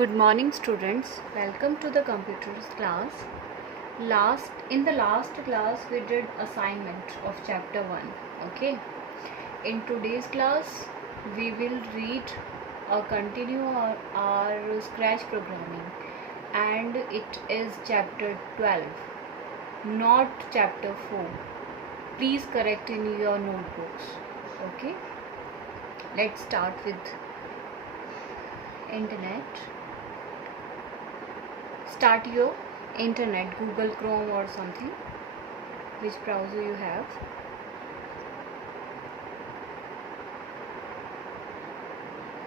Good morning, students. Welcome to the computers class. In the last class we did assignment of chapter 1. Okay. In today's class we will read or continue our scratch programming, and it is chapter 12, not chapter 4. Please correct in your notebooks. Okay. Let's start with internet. Start your internet, Google Chrome or something, which browser you have.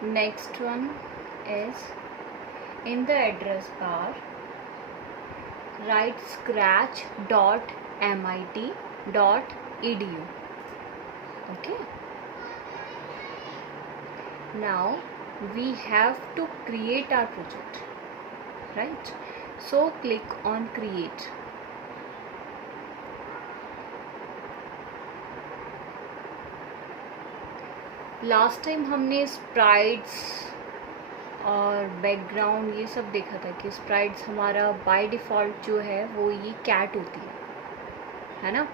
Next one is, in the address bar write scratch.mit.edu. okay, now we have to create our project, right? So click on create. Last time हमने sprites और background ये सब देखा था कि sprites हमारा by default जो है वो ये कैट होती है ना।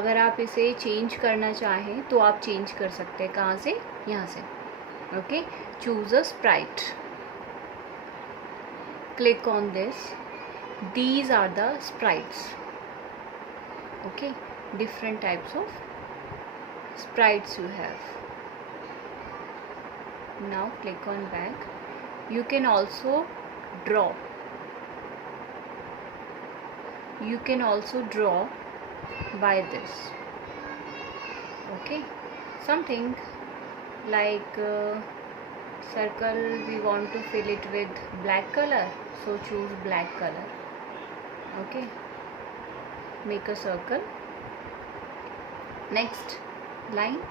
अगर आप इसे चेंज करना चाहें तो आप चेंज कर सकते हैं। कहाँ से? यहाँ से। Okay, choose a Sprite, click on this. These are the sprites. Okay, different types of sprites you have. Now click on back. You can also draw. You can also draw by this. Okay, something like circle, we want to fill it with black color, so choose black color. Okay, make a circle. Next line,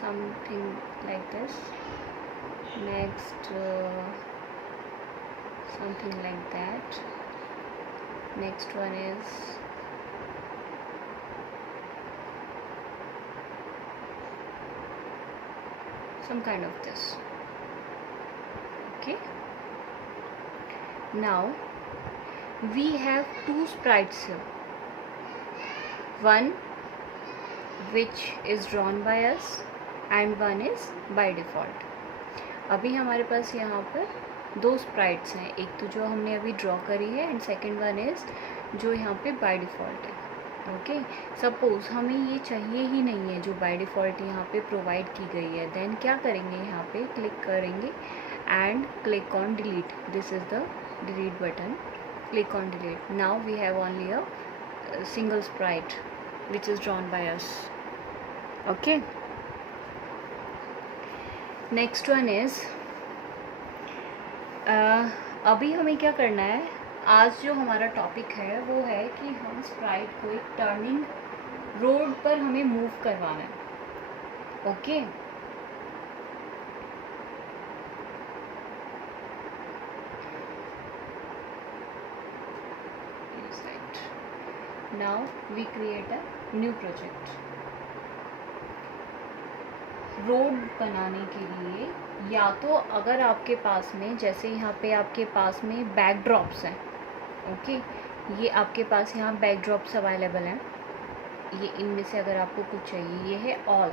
something like this. Next something like that. Next one is some kind of this. Okay, now we have two sprites here, one which is drawn by us and one is by default. अभी हमारे पास यहाँ पर दो sprites हैं, एक तो जो हमने अभी ड्रॉ करी है एंड सेकेंड वन इज़ जो यहाँ पे बाय डिफ़ॉल्ट है। ओके, सपोज़ हमें ये चाहिए ही नहीं है जो बाय डिफ़ॉल्ट यहाँ पे प्रोवाइड की गई है, देन क्या करेंगे, यहाँ पे क्लिक करेंगे and click on delete. This is the delete button. Click on delete. Now we have only a single sprite which is drawn by us. Okay, next one is अभी हमें क्या करना है, आज जो हमारा टॉपिक है वो है कि हम स्प्राइट को एक टर्निंग रोड पर हमें मूव करवाना है. Okay, now we create a new project. Road बनाने के लिए या तो अगर आपके पास में, जैसे यहाँ पे आपके पास में बैकड्रॉप्स हैं, ओके, ये आपके पास यहाँ बैकड्रॉप्स अवेलेबल हैं. ये इनमें से अगर आपको कुछ चाहिए, ये है ऑल,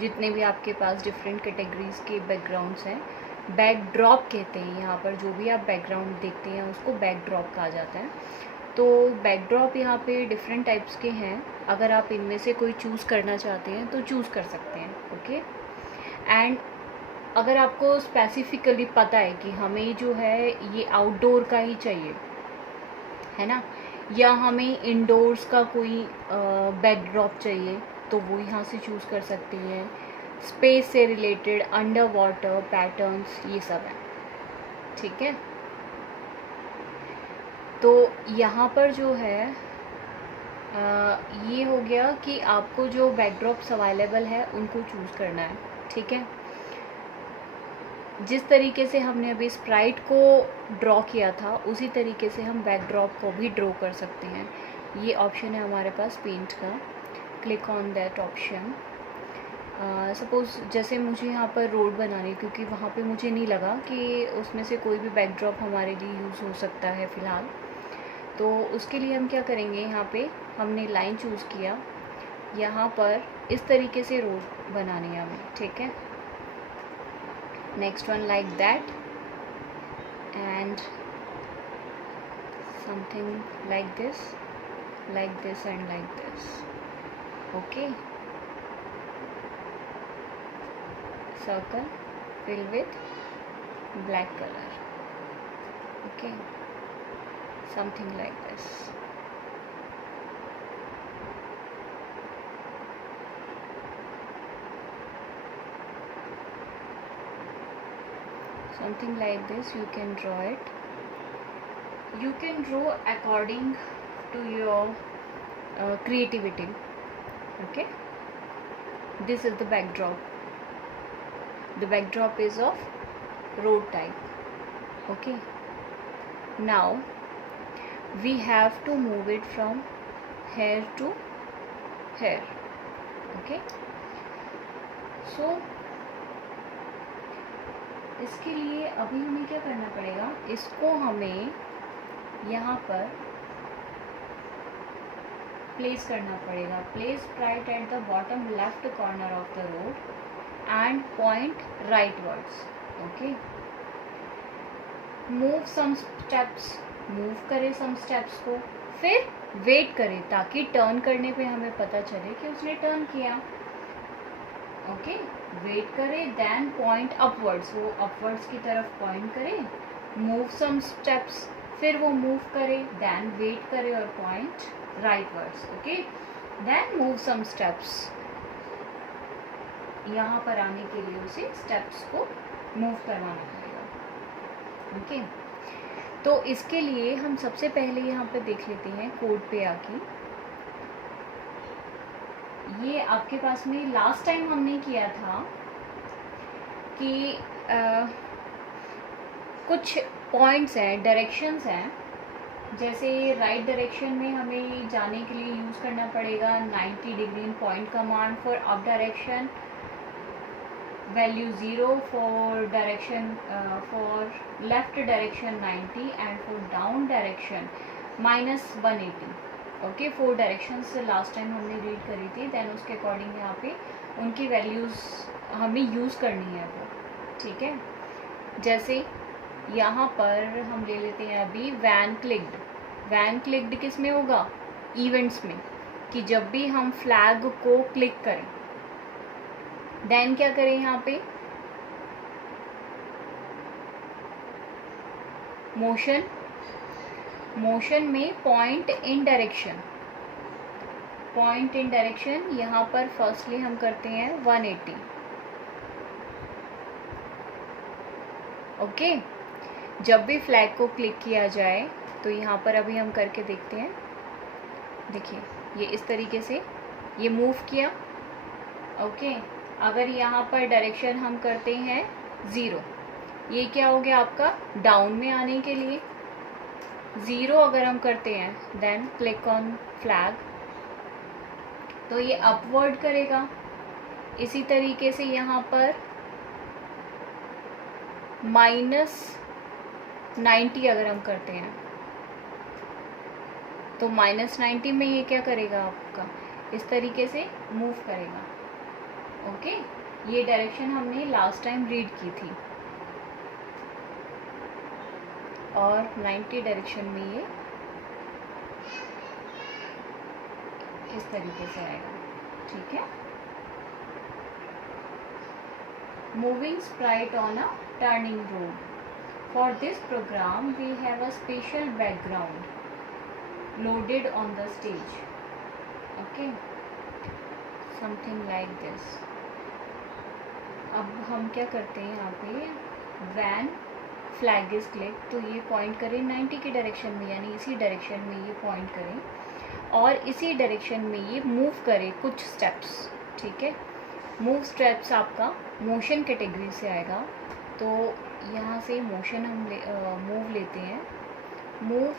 जितने भी आपके पास डिफरेंट कैटेगरीज के बैकग्राउंड्स हैं, बैकड्रॉप कहते हैं. यहाँ पर जो भी आप बैकग्राउंड देखते हैं उसको बैकड्रॉप कहा जाता है. तो बैकड्रॉप यहाँ पे डिफरेंट टाइप्स के हैं. अगर आप इनमें से कोई चूज़ करना चाहते हैं तो चूज़ कर सकते हैं. ओके, एंड अगर आपको स्पेसिफिकली पता है कि हमें जो है ये आउटडोर का ही चाहिए, है ना, या हमें इंडोर्स का कोई बैकड्रॉप चाहिए, तो वो यहाँ से चूज़ कर सकते हैं. स्पेस से रिलेटेड, अंडर वाटर पैटर्न्स, ये सब है. ठीक है, तो यहाँ पर जो है ये हो गया कि आपको जो बैकड्रॉप्स अवेलेबल है उनको चूज़ करना है. ठीक है, जिस तरीके से हमने अभी स्प्राइट को ड्रॉ किया था उसी तरीके से हम बैकड्रॉप को भी ड्रॉ कर सकते हैं. ये ऑप्शन है हमारे पास पेंट का. Click on that option. Suppose जैसे मुझे यहाँ पर रोड बनानी, क्योंकि वहाँ पे मुझे नहीं लगा कि उसमें से कोई भी बैकड्रॉप हमारे लिए यूज़ हो सकता है फ़िलहाल। तो उसके लिए हम क्या करेंगे, यहाँ पे हमने लाइन चूज़ किया, यहाँ पर इस तरीके से रोड बनानी है हमें, ठीक है। Next one like that and something like this and like this, okay. Circle filled with black color, okay, something like this. Something like this you can draw it. You can draw according to your creativity, okay. This is the backdrop. The backdrop is of road type, okay. Now we have to move it from here to here, okay. So इसके लिए अभी हमें क्या करना पड़ेगा, इसको हमें यहाँ पर प्लेस करना पड़ेगा. Place right at the bottom left corner of the road and point rightwards, okay. Move some steps, move करे some steps को, फिर wait करे ताकि टर्न करने पे हमें पता चले कि उसने टर्न किया, okay. Wait करे, then point upwards, वो upwards की तरफ point करे. Move some steps, फिर वो move करे, then wait करे और point rightwards, okay. Then move some steps, यहाँ पर आने के लिए उसे स्टेप्स को मूव करवाना पड़ेगा, ओके. तो इसके लिए हम सबसे पहले यहाँ पे देख लेते हैं कोड पे आके. ये आपके पास में लास्ट टाइम हमने किया था कि कुछ पॉइंट्स हैं, डायरेक्शंस हैं. जैसे राइट डायरेक्शन में हमें जाने के लिए यूज़ करना पड़ेगा 90 degree point command. For up direction value 0, for direction for left direction 90 and for down direction -180, okay. 4 directions last time हमने रीड करी थी. देन उसके अकॉर्डिंग यहाँ पे उनकी वैल्यूज़ हमें यूज़ करनी है वो, ठीक है. जैसे यहाँ पर हम ले लेते हैं अभी वैन क्लिक्ड. वैन क्लिक्ड किस में होगा, इवेंट्स में, कि जब भी हम फ्लैग को क्लिक करें देन क्या करें, यहाँ पे मोशन में पॉइंट इन डायरेक्शन, यहाँ पर फर्स्टली हम करते हैं 180, ओके. जब भी फ्लैग को क्लिक किया जाए तो यहाँ पर अभी हम करके देखते हैं. देखिए ये इस तरीके से ये मूव किया, ओके. अगर यहाँ पर डायरेक्शन हम करते हैं 0, ये क्या हो गया आपका डाउन में आने के लिए. 0 अगर हम करते हैं देन क्लिक ऑन फ्लैग तो ये अपवर्ड करेगा. इसी तरीके से यहाँ पर -90 अगर हम करते हैं तो -90 में ये क्या करेगा आपका, इस तरीके से मूव करेगा, ओके. ये डायरेक्शन हमने लास्ट टाइम रीड की थी. और 90 डायरेक्शन में ये इस तरीके से आएगा, ठीक है. Moving sprite on a turning road. For this program we have a special background loaded on the stage, okay. Something like this. अब हम क्या करते हैं, यहाँ पे वैन फ्लैग इज क्लिक, तो ये पॉइंट करें 90 की डायरेक्शन में, यानी इसी डायरेक्शन में ये पॉइंट करें और इसी डायरेक्शन में ये मूव करें कुछ स्टेप्स, ठीक है. मूव स्टेप्स आपका मोशन कैटेगरी से आएगा. तो यहाँ से मोशन हम मूव लेते हैं, मूव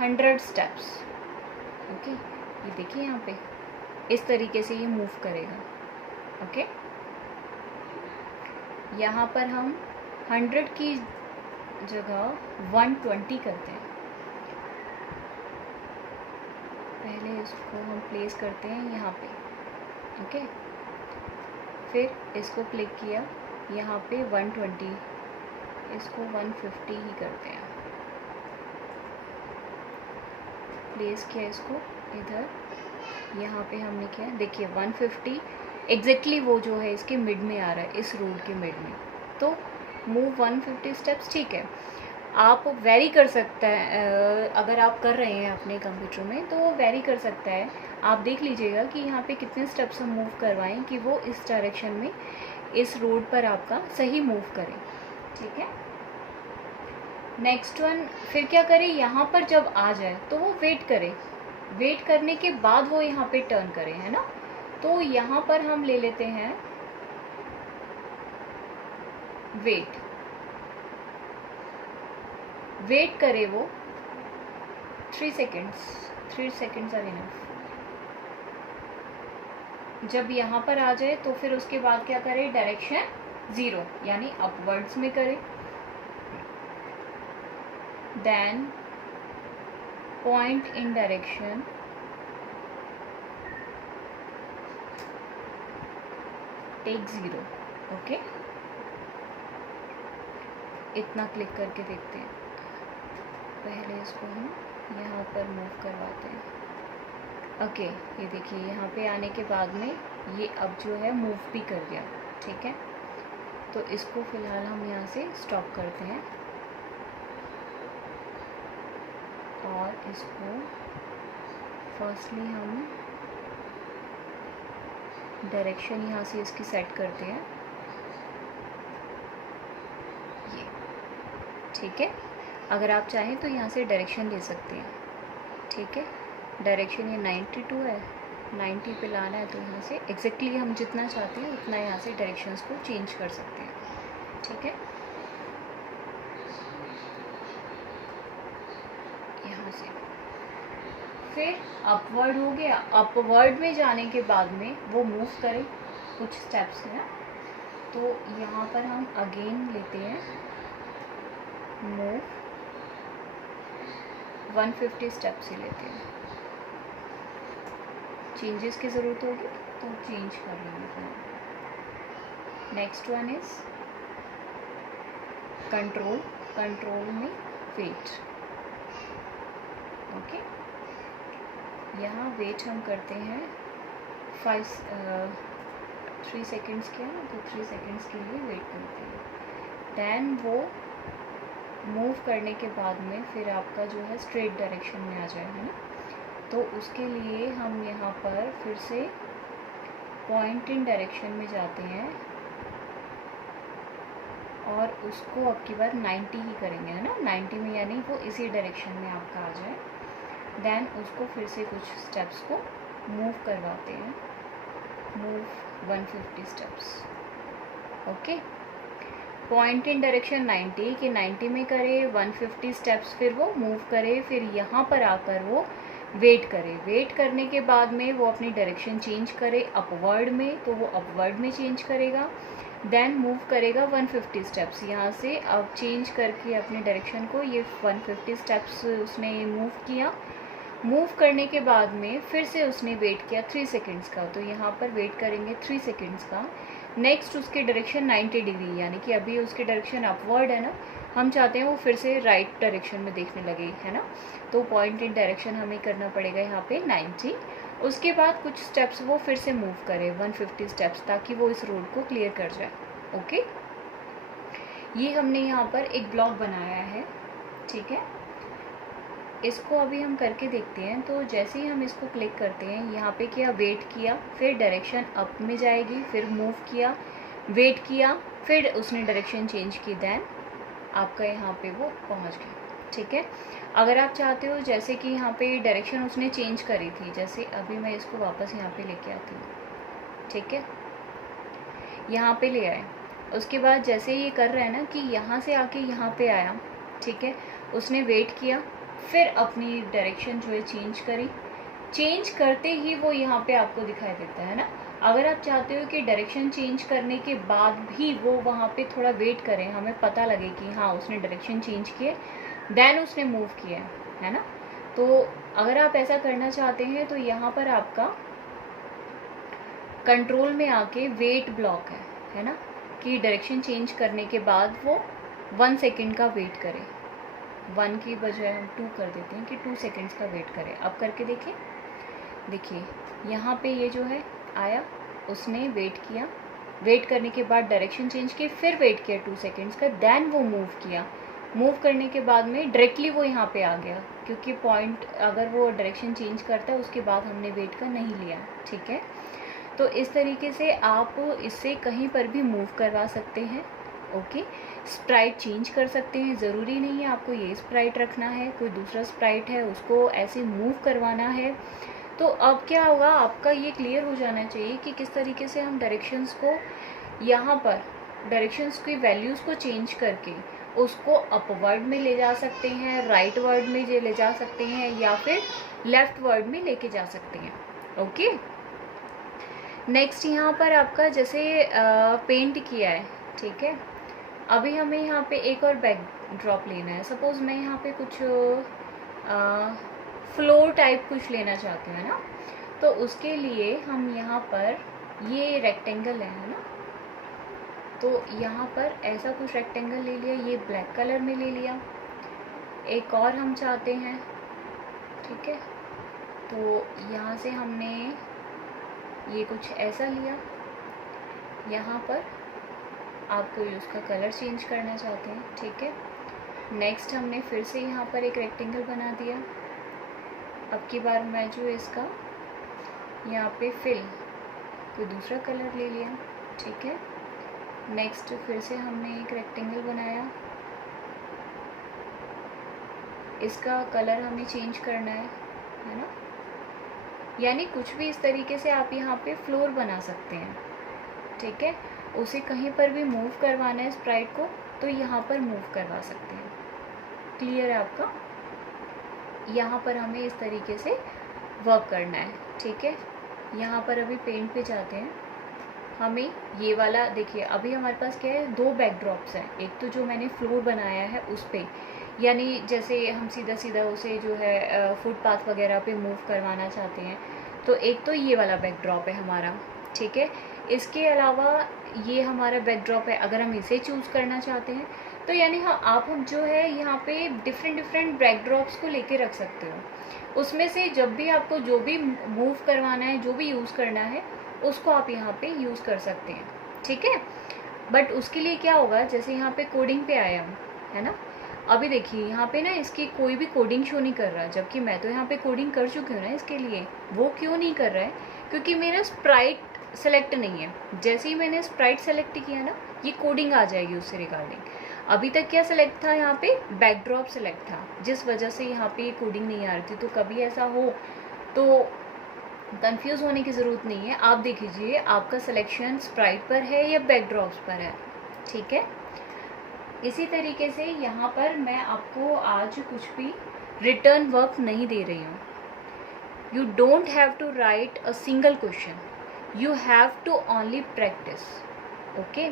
100 स्टेप्स, ओके. ये देखिए यहाँ पे इस तरीके से ये मूव करेगा, ओके. यहाँ पर हम 100 की जगह 120 करते हैं। पहले इसको हम प्लेस करते हैं यहाँ पे, ओके। फिर इसको क्लिक किया, यहाँ पे 120, इसको 150 ही करते हैं। प्लेस किया इसको इधर, यहाँ पे हमने किया, देखिए 150 एग्जैक्टली वो जो है इसके मिड में आ रहा है, इस रोड के मिड में। तो मूव 150 स्टेप्स, ठीक है। आप वेरी कर सकते हैं, अगर आप कर रहे हैं अपने कंप्यूटर में तो वो वेरी कर सकता है। आप देख लीजिएगा कि यहाँ पे कितने स्टेप्स हम मूव करवाएं कि वो इस डायरेक्शन में, इस रोड पर आपका सही मूव करे, ठीक है। नेक्स्ट वन, फिर क्या करे, यहाँ पर जब आ जाए तो वो वेट करे, वेट करने के बाद वो यहाँ पे टर्न करे, है ना। तो यहाँ पर हम ले लेते हैं वेट, वेट करे वो 3 सेकेंड्स आर इनफ। जब यहाँ पर आ जाए तो फिर उसके बाद क्या करे, डायरेक्शन 0 यानी अपवर्ड्स में करे, then point in direction take 0, okay. इतना क्लिक करके देखते हैं। पहले इसको हम यहाँ पर मूव करवाते हैं, ओके। ये देखिए यहाँ पे आने के बाद में ये अब जो है मूव भी कर गया, ठीक है। तो इसको फ़िलहाल हम यहाँ से स्टॉप करते हैं और इसको फर्स्टली हम डायरेक्शन यहाँ से इसकी सेट करते हैं, ये, ठीक है। अगर आप चाहें तो यहाँ से डायरेक्शन ले सकते हैं, ठीक है। डायरेक्शन ये 92 है, 90 पे लाना है तो यहाँ से एग्जैक्टली हम जितना चाहते हैं उतना यहाँ से डायरेक्शंस को चेंज कर सकते हैं, ठीक है। यहाँ से फिर अपवर्ड हो गया, अपवर्ड में जाने के बाद में वो मूव करे कुछ स्टेप्स है, तो यहाँ पर हम अगेन लेते हैं मूव 150 स्टेप्स ही लेते हैं। चेंजेस की ज़रूरत होगी तो चेंज कर लेंगे। Next one is control, control में वेट, ओके। यहाँ वेट हम करते हैं 3 सेकेंड्स के, तो 3 सेकेंड्स के लिए वेट करते हैं। देन वो मूव करने के बाद में फिर आपका जो है स्ट्रेट डायरेक्शन में आ जाए, है ना। तो उसके लिए हम यहाँ पर फिर से पॉइंट इन डायरेक्शन में जाते हैं और उसको अब की बार 90 ही करेंगे, है ना। 90 में यानी वो इसी डायरेक्शन में आपका आ जाए। देन उसको फिर से कुछ स्टेप्स को मूव करवाते हैं, move 150 steps, okay. Point in direction 90 कि 90 में करे, 150 स्टेप्स फिर वो मूव करे, फिर यहाँ पर आकर वो वेट करे। वेट करने के बाद में वो अपनी डायरेक्शन चेंज करे अपवर्ड में, तो वो अपवर्ड में चेंज करेगा। देन मूव करेगा 150 स्टेप्स, यहाँ से अब चेंज करके अपने डायरेक्शन को, ये 150 स्टेप्स उसने मूव किया। मूव करने के बाद में फिर से उसने वेट किया 3 सेकेंड्स का, तो यहाँ पर वेट करेंगे 3 सेकेंड्स का। नेक्स्ट उसके डायरेक्शन 90 डिग्री, यानी कि अभी उसकी डायरेक्शन अपवर्ड है ना, हम चाहते हैं वो फिर से राइट डायरेक्शन में देखने लगे, है ना। तो पॉइंट इन डायरेक्शन हमें करना पड़ेगा यहाँ पे 90। उसके बाद कुछ स्टेप्स वो फिर से मूव करे 150 स्टेप्स, ताकि वो इस रोड को क्लियर कर जाए, ओके। ये हमने यहाँ पर एक ब्लॉक बनाया है, ठीक है। इसको अभी हम करके देखते हैं। तो जैसे ही हम इसको क्लिक करते हैं, यहाँ पे किया, वेट किया, फिर डायरेक्शन अप में जाएगी, फिर मूव किया, वेट किया, फिर उसने डायरेक्शन चेंज की, देन आपका यहाँ पे वो पहुँच गया, ठीक है। अगर आप चाहते हो जैसे कि यहाँ पे डायरेक्शन उसने चेंज करी थी, जैसे अभी मैं इसको वापस यहाँ पे लेके आती हूँ, ठीक है। यहाँ पे ले आए, उसके बाद जैसे ये कर रहा है ना कि यहाँ से आके यहाँ पे आया, ठीक है। उसने वेट किया, फिर अपनी डायरेक्शन जो है चेंज करी, चेंज करते ही वो यहाँ पे आपको दिखाई देता है ना। अगर आप चाहते हो कि डायरेक्शन चेंज करने के बाद भी वो वहाँ पे थोड़ा वेट करें, हमें पता लगे कि हाँ उसने डायरेक्शन चेंज किए, देन उसने मूव किया है ना, तो अगर आप ऐसा करना चाहते हैं तो यहाँ पर आपका कंट्रोल में आके वेट ब्लॉक है ना, कि डायरेक्शन चेंज करने के बाद वो 1 सेकेंड का वेट करें, 1 की बजाय हम 2 कर देते हैं कि 2 सेकेंड्स का वेट करें। अब करके देखें, देखिए यहाँ पे ये जो है आया, उसने वेट किया, वेट करने के बाद डायरेक्शन चेंज की, फिर वेट किया 2 सेकेंड्स का, देन वो मूव किया। मूव करने के बाद में डायरेक्टली वो यहाँ पे आ गया, क्योंकि पॉइंट अगर वो डायरेक्शन चेंज करता है उसके बाद हमने वेट का नहीं लिया, ठीक है। तो इस तरीके से आप इससे कहीं पर भी मूव करवा सकते हैं, ओके। स्प्राइट चेंज कर सकते हैं, ज़रूरी नहीं है आपको ये स्प्राइट रखना है, कोई दूसरा स्प्राइट है उसको ऐसे मूव करवाना है। तो अब क्या होगा, आपका ये क्लियर हो जाना चाहिए कि किस तरीके से हम डायरेक्शंस को यहाँ पर डायरेक्शंस की वैल्यूज़ को चेंज करके उसको अपवर्ड में ले जा सकते हैं, राइट वर्ड में ले जा सकते हैं, या फिर लेफ्ट वर्ड में लेके जा सकते हैं, ओके। नेक्स्ट यहाँ पर आपका जैसे पेंट किया है, ठीक है। अभी हमें यहाँ पे एक और बैकड्रॉप लेना है। सपोज़ मैं यहाँ पे कुछ फ्लोर टाइप कुछ लेना चाहते हैं ना, तो उसके लिए हम यहाँ पर ये रेक्टेंगल है ना, तो यहाँ पर ऐसा कुछ रेक्टेंगल ले लिया, ये ब्लैक कलर में ले लिया। एक और हम चाहते हैं, ठीक है, तो यहाँ से हमने ये कुछ ऐसा लिया। यहाँ पर आप कोई उसका कलर चेंज करना चाहते हैं, ठीक है। नेक्स्ट हमने फिर से यहाँ पर एक रेक्टेंगल बना दिया। अब की बार मैं जो इसका यहाँ पे फिल कोई दूसरा कलर ले लिया, ठीक है। नेक्स्ट फिर से हमने एक रेक्टेंगल बनाया, इसका कलर हमें चेंज करना है ना। यानी कुछ भी इस तरीके से आप यहाँ पे फ्लोर बना सकते हैं, ठीक है। उसे कहीं पर भी मूव करवाना है स्प्राइट को, तो यहाँ पर मूव करवा सकते हैं। क्लियर है आपका? यहाँ पर हमें इस तरीके से वर्क करना है, ठीक है। यहाँ पर अभी पेंट पे जाते हैं। हमें ये वाला देखिए, अभी हमारे पास क्या है, 2 बैकड्रॉप्स हैं। एक तो जो मैंने फ्लोर बनाया है उस पर, यानी जैसे हम सीधा सीधा उसे जो है फुटपाथ वगैरह पे मूव करवाना चाहते हैं, तो एक तो ये वाला बैकड्रॉप है हमारा, ठीक है। इसके अलावा ये हमारा बैकड्रॉप है, अगर हम इसे चूज़ करना चाहते हैं तो यानी हाँ, आप हम जो है यहाँ पे डिफरेंट बैकड्रॉप्स को लेके रख सकते हो। उसमें से जब भी आपको जो भी मूव करवाना है, जो भी यूज़ करना है, उसको आप यहाँ पे यूज़ कर सकते हैं, ठीक है। बट उसके लिए क्या होगा, जैसे यहाँ पे कोडिंग पे आया हम, है ना। अभी देखिए यहाँ पे ना इसकी कोई भी कोडिंग शो नहीं कर रहा, जबकि मैं तो यहाँ पे कोडिंग कर चुकी हूँ ना इसके लिए। वो क्यों नहीं कर रहा है? क्योंकि मेरा स्प्राइट सेलेक्ट नहीं है। जैसे ही मैंने स्प्राइट सेलेक्ट किया ना, ये कोडिंग आ जाएगी उससे रिगार्डिंग। अभी तक क्या सेलेक्ट था यहाँ पे? बैकड्रॉप सेलेक्ट था, जिस वजह से यहाँ पे कोडिंग नहीं आ रही थी। तो कभी ऐसा हो तो कंफ्यूज होने की ज़रूरत नहीं है। आप देख लीजिए आपका सिलेक्शन स्प्राइट पर है या बैकड्रॉप्स पर है, ठीक है। इसी तरीके से यहाँ पर मैं आपको आज कुछ भी रिटर्न वर्क नहीं दे रही हूँ। You don't have to write a single question, you have to only practice, okay.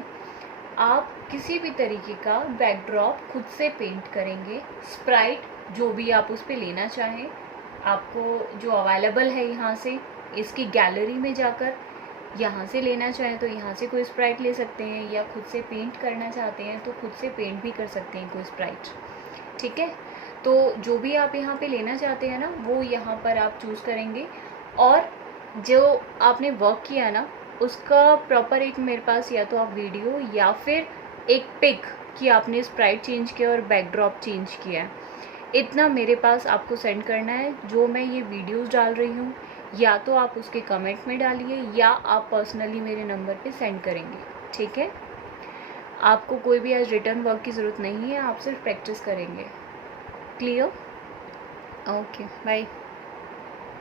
आप किसी भी तरीके का बैकड्रॉप खुद से पेंट करेंगे। स्प्राइट जो भी आप उस पर लेना चाहें, आपको जो अवेलेबल है यहाँ से, इसकी गैलरी में जाकर यहाँ से लेना चाहें तो यहाँ से कोई स्प्राइट ले सकते हैं, या खुद से पेंट करना चाहते हैं तो खुद से पेंट भी कर सकते हैं कोई स्प्राइट, ठीक है। तो जो भी आप यहाँ पे लेना चाहते हैं ना, वो यहाँ पर आप चूज़ करेंगे। और जो आपने वर्क किया ना, उसका प्रॉपर एक मेरे पास या तो आप वीडियो या फिर एक पिक कि आपने स्प्राइट चेंज किया और बैकड्रॉप चेंज किया है, इतना मेरे पास आपको सेंड करना है। जो मैं ये वीडियोस डाल रही हूँ, या तो आप उसके कमेंट में डालिए या आप पर्सनली मेरे नंबर पे सेंड करेंगे, ठीक है। आपको कोई भी आज रिटर्न वर्क की ज़रूरत नहीं है, आप सिर्फ प्रैक्टिस करेंगे। क्लियर? Okay, bye.